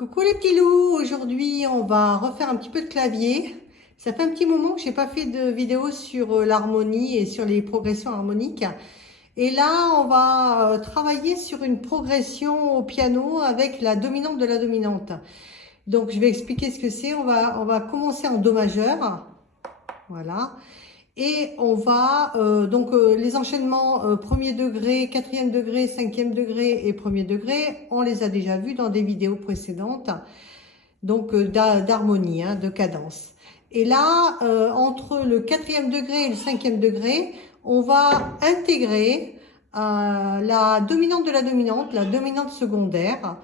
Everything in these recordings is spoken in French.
Coucou les petits loups, aujourd'hui on va refaire un petit peu de clavier. Ça fait un petit moment que j'ai pas fait de vidéo sur l'harmonie et sur les progressions harmoniques. Et là on va travailler sur une progression au piano avec la dominante de la dominante. Donc je vais expliquer ce que c'est. On va commencer en do majeur. Voilà. Et on va, les enchaînements premier degré, quatrième degré, cinquième degré et premier degré, on les a déjà vus dans des vidéos précédentes. Donc d'harmonie, de cadence. Et là, entre le quatrième degré et le cinquième degré, on va intégrer la dominante de la dominante secondaire.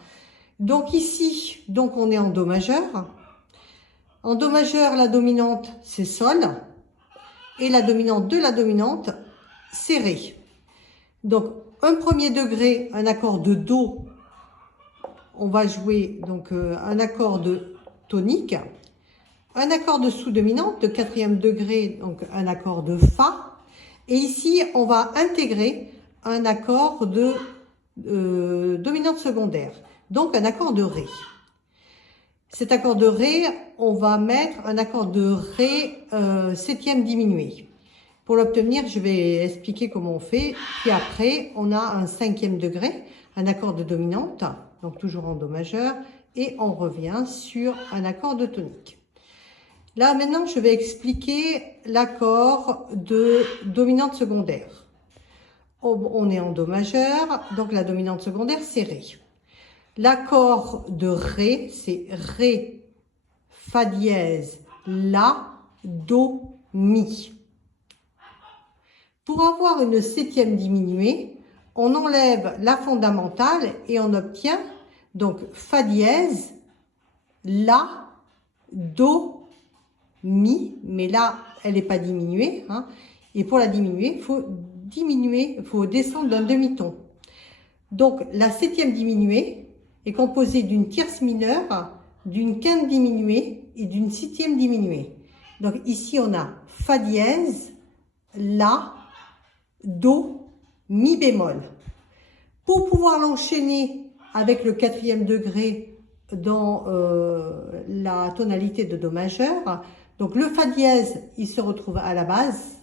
Donc ici, on est en do majeur. En do majeur, la dominante, c'est sol. Et la dominante de la dominante, c'est ré. Donc, un premier degré, un accord de do, on va jouer donc un accord de tonique, un accord de sous-dominante de quatrième degré, donc un accord de fa, et ici on va intégrer un accord de dominante secondaire, donc un accord de ré. Cet accord de ré, on va mettre un accord de ré septième diminué. Pour l'obtenir, je vais expliquer comment on fait. Puis après, on a un cinquième degré, un accord de dominante, donc toujours en do majeur, et on revient sur un accord de tonique. Là, maintenant, je vais expliquer l'accord de dominante secondaire. On est en do majeur, donc la dominante secondaire, c'est ré. L'accord de ré, c'est ré, fa dièse, la, do, mi. Pour avoir une septième diminuée, on enlève la fondamentale et on obtient donc fa dièse, la, do, mi, mais là elle n'est pas diminuée, et pour la diminuer, il faut descendre d'un demi-ton. Donc la septième diminuée est composée d'une tierce mineure, d'une quinte diminuée et d'une septième diminuée. Donc ici on a fa dièse, la, do, mi bémol. Pour pouvoir l'enchaîner avec le quatrième degré dans la tonalité de do majeur, donc le fa dièse, il se retrouve à la basse,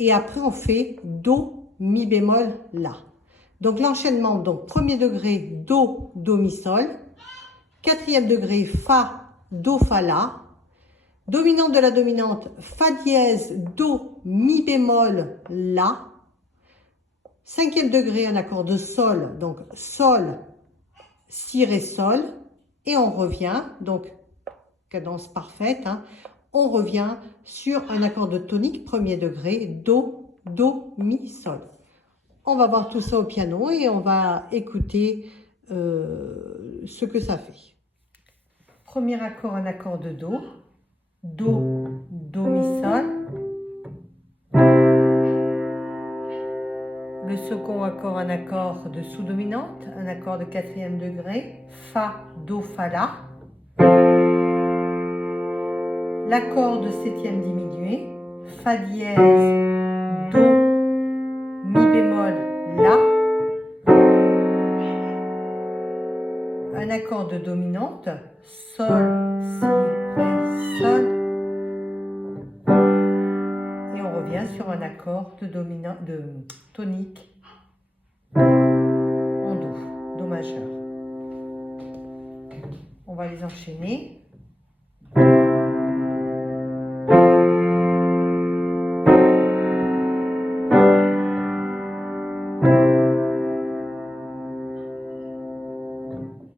et après on fait do, mi bémol, la. Donc l'enchaînement, donc premier degré, do, do, mi, sol, quatrième degré, fa, do, fa, la, dominante de la dominante, fa dièse, do, mi bémol, la. Cinquième degré, un accord de sol, donc sol, si, ré, sol. Et on revient, donc cadence parfaite, on revient sur un accord de tonique, premier degré, do, do, mi, sol. On va voir tout ça au piano et on va écouter ce que ça fait. Premier accord, un accord de do. Do, do, mi, sol. Le second accord, un accord de sous-dominante, un accord de quatrième degré, fa, do, fa, la. L'accord de septième diminué, fa dièse, do, mi bémol, la. Un accord de dominante, sol, si, ré, sol. Sur un accord de tonique en do majeur. On va les enchaîner.